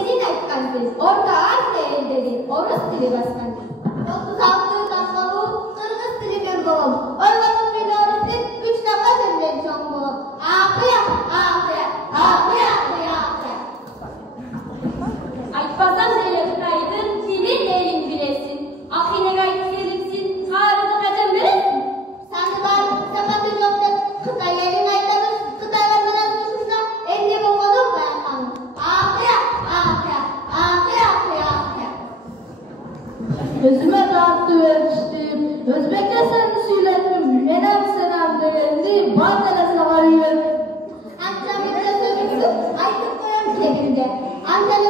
dediğin etkensiz. Orta Asya dedi. Orası dili başkanı. 36 tasavvuf, Kırgız dili bir babam. Ormanın bir öğretim, 3 defa senden çok babam. Akıya, akıya, akıya, akıya, akıya. Aytpasam Zeleftaydın, dilin elin bilesin. Ahine gayet gelipsin, harada kaçan veresin. Sen de bari sepatın yoksa Kıtayların ayları, Kıtaylardan düşmüşler. Elini boğalım ben hanım. Akıya, akıya, akıya, akıya, akıya. Gözüme dağıttı vermiştim. Özbekçe seni söyledim. Enem senem dönendi. Bandana savarıyor. Akşam bir de sözümüzü, ay kırk dönem bile bildi. Anneler